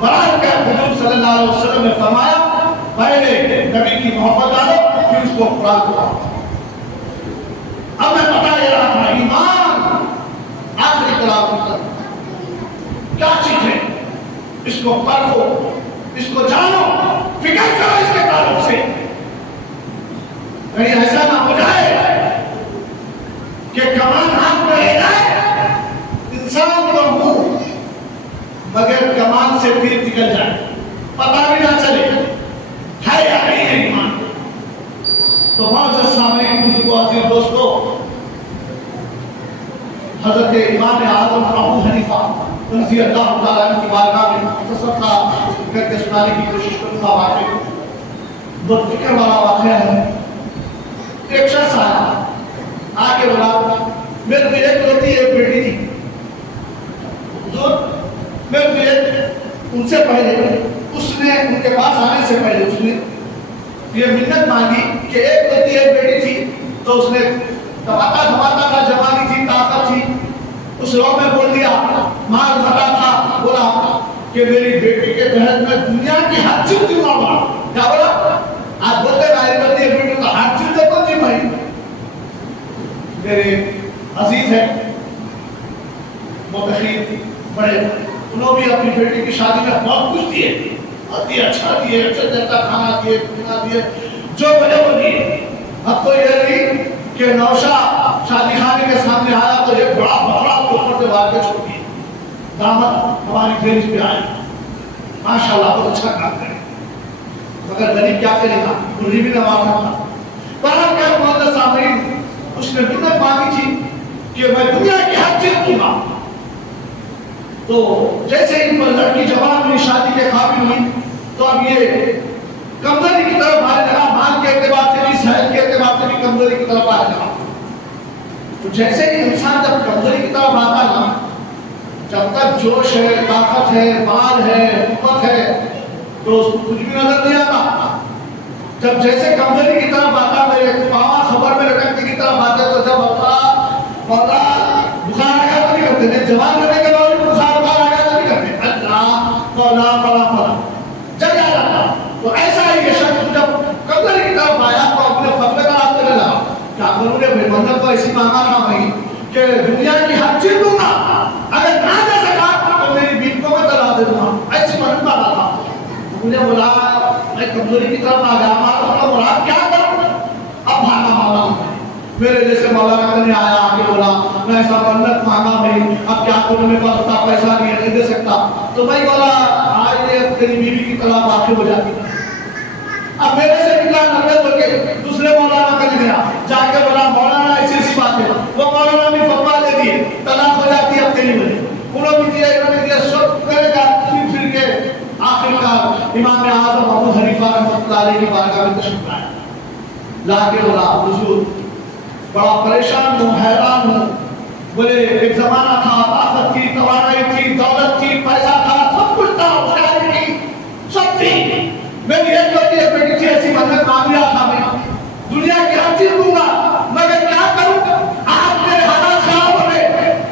برحال کا حضور صلی اللہ علیہ وسلم نے فرمایا پہلے نبی کی محبت ڈالو پھر اس کو قرآن کو پڑھو۔ اب میں بتا دے رہا تھا ایمان آخری کلام کیا چیز ہے، اس کو پڑھو، اس کو جانو، فکر کرو اس کے تعلق سے، کہیں ایسا نہ ہو جائے کہ کمان ہاتھ میں رہ جائے، انسان کو منہ مگر کمان سے تیر نکل جائے، پتہ بھی نہ چلے ہے یا نہیں ہے ایمان۔ تو معزز سامعین، بزرگوں، عزیز دوستو، حضرت امام اعظم ابو حنیفہ رضی اللہ تعالیٰ عنہ کی بارگاہ میں مختصر تھا کر کے سنانے کی کوشش کروں گا۔ واقعہ بہت فکر والا واقعہ ہے۔ ایک شخص آیا، آگے بولا میرے کو ایک بیٹی ایک بیٹی تھی، حضور میرے کو ان سے پہلے اس نے ان کے پاس آنے سے پہلے اس نے یہ منت مانگی کہ ایک بیٹی ایک بیٹی تھی، تو اس نے دھماکہ تھا، جوانی تھی، طاقت تھی، اس روح میں بول دیا، مال بھرا تھا، بولا کہ میری بیٹی کے تحت میں دنیا کی ہر چیز دوں گا۔ کیا بولا؟ آپ بولتے ہیں میری بیٹی بیٹی تو ہر چیز دیکھو جی بھائی۔ میرے عزیز ہیں متخیر بڑے، انہوں بھی اپنی بیٹی کی شادی میں بہت کچھ دیے، اچھا دیے، اچھا دیتا کھانا دیے، پینا دیے، جو بولے وہ دیے۔ اب تو یہ نہیں کہ نوشا شادی خانے کے سامنے آیا تو ایک بڑا بکرا کو اوپر سے مار کے چھوڑ دیا، داماد ہماری فیرج پہ آئے، ماشاءاللہ بہت اچھا کام کرے، مگر غریب کیا کرے گا، گلی بھی نوازا تھا۔ برحال کیا معزز سامعین، اس نے منت مانگی تھی کہ میں دنیا کی ہر چیز دوں گا۔ تو جیسے ہی لڑکی جوان ہوئی، شادی کے قابل ہوئی، تو اب یہ کمزوری کی طرف آنے لگا، مال کے اعتبار سے بھی، صحت کے اعتبار سے بھی کمزوری کی طرف آنے لگا۔ تو جیسے ہی انسان جب کمزوری کی طرف آتا نا، جب تک جوش ہے، طاقت ہے، مال ہے، قوت ہے، تو اس کو کچھ بھی نظر نہیں آتا۔ جب جیسے کمزوری کی طرف آتا، میرے پاوا خبر میں لٹکنے کی طرف آتے، تو جب مولا بخار آیا تو نہیں کرتے، جوان ہونے کے بعد بخار آیا تو نہیں کرتے، اللہ مولا فلا فلا جب آ جاتا۔ تو ایسا ہی یہ شخص جب کمزوری کی طرف آیا تو اپنے فتوے کا راستے میں لگا، کیا کروں نے بھائی، منت تو ایسی مانگا تھا بھائی کہ دنیا کی ہر چیز دوں گا، اگر نہ دے سکا تو میری بیوی کو میں طلاق دے دوں گا، ایسی منت مانگا تھا۔ مجھے بولا میں کمزوری کی طرف آ گیا، ماں مراد کیا کروں، اب بھاگا مانا ہوں۔ میرے جیسے مولانا نے آیا، آگے بولا میں ایسا منت مانگا بھائی، اب کیا کروں، میرے پاس اتنا پیسہ نہیں دے سکتا۔ تو بھائی بولا آج یہ تیری بیوی کی طلاق واقع ہو جاتی ہے۔ اب میرے سے نکلا نظر بول کے دوسرے مولانا کا گیا، جا کے بولا مولانا ایسی ایسی بات ہے، وہ مولانا بھی فتوا دے دیے، طلاق ہو جاتی ہے اب تیری وجہ، انہوں بھی دیا، انہوں نے دیا، سب کرے گا، پھر کے آخر کار امام اعظم ابو حنیفہ رحمۃ اللہ علیہ کی بارگاہ میں تشریف لایا، لا کے بولا حضور بڑا پریشان ہوں، حیران ہوں، بولے ایک زمانہ تھا، طاقت تھی، توانائی تھی، دولت تھی، پیسہ تھا، سب کچھ تھا، شاعری تھی، سب تھی، میری ایک بیٹی تھی، ایسی منت مانگ رہا تھا میں، دنیا کی ہر چیز دوں گا، مگر کیا کروں، آپ میرے حالات خراب ہو گئے،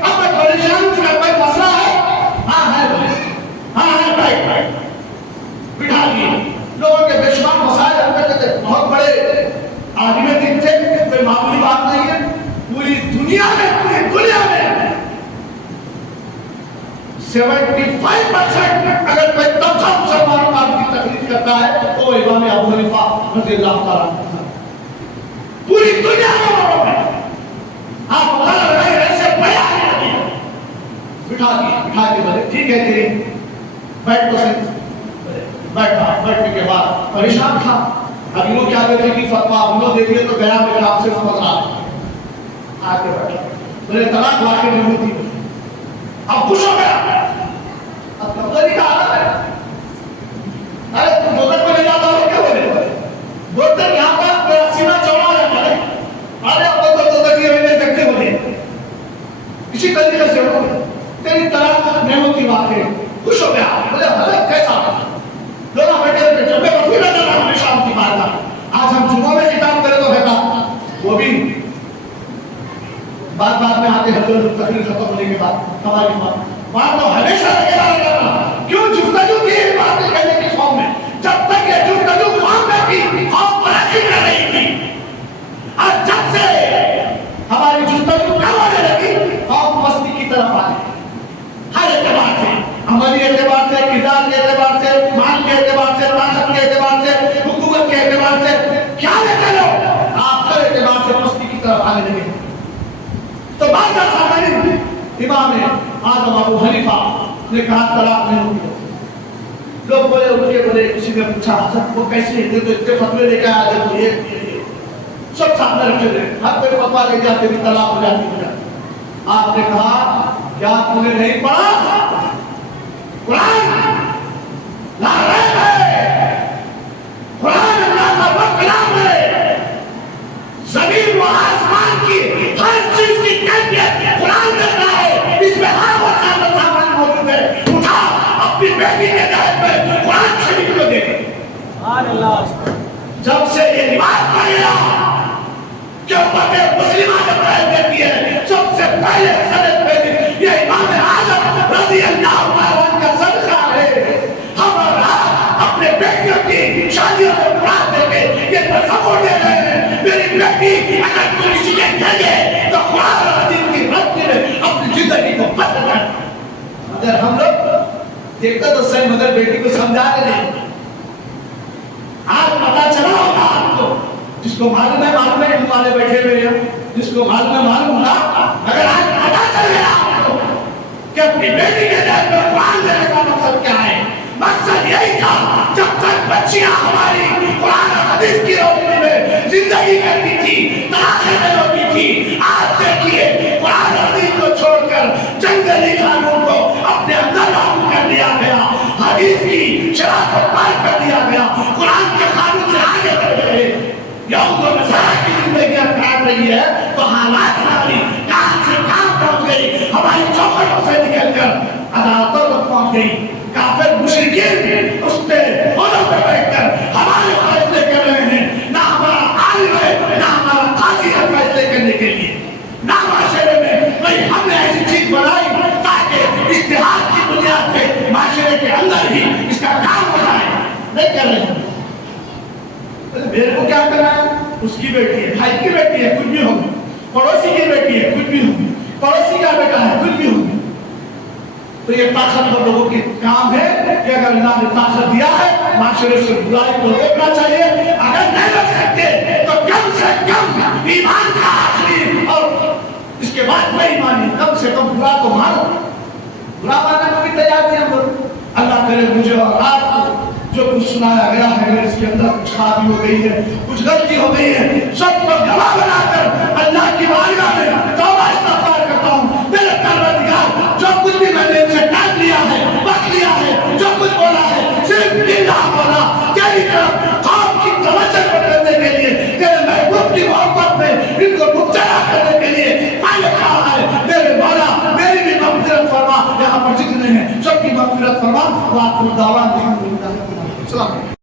اب میں پریشان ہوں، کوئی مسئلہ ہے؟ ہاں ہے بھائی، بٹھا دیے، لوگوں کے بے شمار مسائل ہم کرتے تھے، بہت بڑے عالم دین تھے، کوئی معمولی بات نہیں ہے، پوری دنیا میں 75% اگر کوئی طبقہ مسلمانوں کی تقلید کرتا ہے تو امام ابو حنیفہ رضی اللہ تعالیٰ عنہ، پوری دنیا میں آپ بتا رہے ہیں ایسے بیان نہیں، بٹھا کے بولے ٹھیک ہے تیری بیٹھ تو صحیح، بیٹھنے کے بعد پریشان تھا، اب انہوں کیا دیتے کہ فتویٰ انہوں دے دیے تو گیا میرے آپ سے سمجھ رہا آ کے بیٹھا، بولے طلاق واقع نہیں ہوتی، اب خوش ہو گیا، اب کمزوری کا عادت ہے، ارے تم بوتل کو لے جاتا ہو کیا بولتے یہاں پر میرا سینہ چوڑا رہتا ہے، ارے اب تو یہ لے سکتے بولے، اسی طریقے سے ہو تیری طلاق نعمت کی بات ہے، خوش ہو گیا، بولے حضرت کیسا لوگ بیٹھے رہتے جب میں وفی رہتا تھا ہمیشہ ہم کی بات تھا، آج ہم جمعہ میں کتاب کرے تو کہتا وہ بھی بات میں آتے ہیں تقریر ختم ہونے کے بعد ہماری بات تو ہمیشہ لگے رہا، کیوں جفتگو کی اعتبار سے، کردار کے اعتبار سے، مال کے اعتبار سے، طاقت کے اعتبار سے، حکومت کے اعتبار سے، کیا لیتے لو آپ کے اعتبار سے مستی کی طرف آنے لگے. تو بعد سامنے امام اعظم ابو حنیفہ نے کہا طلاق نہیں ہوگی. لوگ بولے ان کے بولے، کسی نے پوچھا حضرت وہ کیسے ہے تو اتنے فتوے لے کے آیا جب یہ سب سامنے رکھے تھے، ہر کوئی فتوا لے جاتے بھی طلاق ہو جاتی ہے. آپ نے کہا کیا تم نے نہیں پڑھا قرآن لا ریب ہے، قرآن اللہ کا وہ کلام ہے، زمین و آسمان کی ہر چیز کی کیفیت قرآن دیتا ہے، اس میں ہر وہ سامان موجود ہے. اٹھا اپنی بیٹی کے دہر پہ قرآن شریف کو دے. جب سے یہ رواج پڑ گیا کہ امت مسلمہ نے پہل دیتی ہے، سب سے پہلے سند پہ یہ امام اعظم رضی اللہ عنہ کا صدقہ ہے. ہم اپنے بیٹیوں کی شادیوں میں قرآن دے کے یہ تصور دے رہے ہیں میری بیٹی اگر تم اسی کے دے تو قرآن اور حدیث کی ربط میں اپنی زندگی کو بدل کر. اگر ہم لوگ دیکھتا تو صحیح مگر بیٹی کو سمجھا کے نہیں. آج پتا چلا ہوگا آپ کو، جس کو معلوم ہے علم والے بیٹھے ہوئے ہیں، جس کو معلوم ہے معلوم تھا. اگر آج پتا چل گیا آپ کو کہ اپنی بیٹی کے دل میں قرآن دینے کا مقصد کیا ہے، مقصد یہی تھا جب تک بچیاں ہماری قرآن اور حدیث کی روشنی میں زندگی کرتی تھی، طلاقیں نہیں ہوتی تھی. آج دیکھیے قرآن اور حدیث کو چھوڑ کر جنگلی قانون کو اپنے اندر لاگو کر دیا گیا، حدیث کی شرح کو پار کر دیا گیا، قرآن کے قانون سے آگے بڑھ گئے. یہود و نصارہ کی زندگیاں کاٹ رہی ہے تو حالات ہماری کہاں سے کہاں پہنچ گئی، ہماری چوکھٹوں سے نکل کر عدالتوں تک پہنچ گئی. کافر مشرکین اس پہ ہونوں پہ بیٹھ کر ہمارے فیصلے کر رہے ہیں. نہ ہمارا عالم ہے نہ ہمارا قاضی ہے فیصلے کرنے کے لیے، نہ معاشرے میں کوئی ہم نے ایسی چیز بنائی تاکہ اجتہاد کی بنیاد پہ معاشرے کے اندر ہی اس کا کام ہو جائے. نہیں کر رہے ہیں. میرے کو کیا کرنا ہے، اس کی بیٹی ہے، بھائی کی بیٹی ہے، کچھ بھی ہوگی، پڑوسی کی بیٹی ہے، کچھ بھی ہوگی، پڑوسی کا بیٹا ہے، کچھ بھی ہوگی. تو یہ طاقتور لوگوں کی کام ہے کہ اگر اللہ نے طاقت دیا ہے معاشرے سے برائی کو روکنا چاہیے. اگر نہیں روک سکتے تو کم سے کم ایمان کا آخری اور اس کے بعد میں ایمان، کم سے کم برا تو مانو. برا ماننے کو بھی تیار نہیں ہم لوگ. اللہ کرے مجھے اور آپ کو جو کچھ سنایا گیا ہے اگر اس کے اندر کچھ خرابی ہو گئی ہے، کچھ غلطی ہو گئی ہے، سب کو گواہ بنا کر اللہ کی بارگاہ میں توبہ استغفار کرتا ہوں. میرے پروردگار جو کچھ بھی میں نے ان سے ٹائم لیا ہے، وقت لیا ہے، جو کچھ بولا ہے صرف للہ بولا، تیری طرف قوم کی توجہ کرنے کے لیے، تیرے محبوب کی محبت میں ان کو مبتلا کرنے کے لیے میں نے کہا ہے. میرے مولا میری بھی مغفرت فرما. یہاں پر جتنے ہیں سب کی مغفرت فرما. وآخر دعوانا الحمدللہ. السلام علیکم.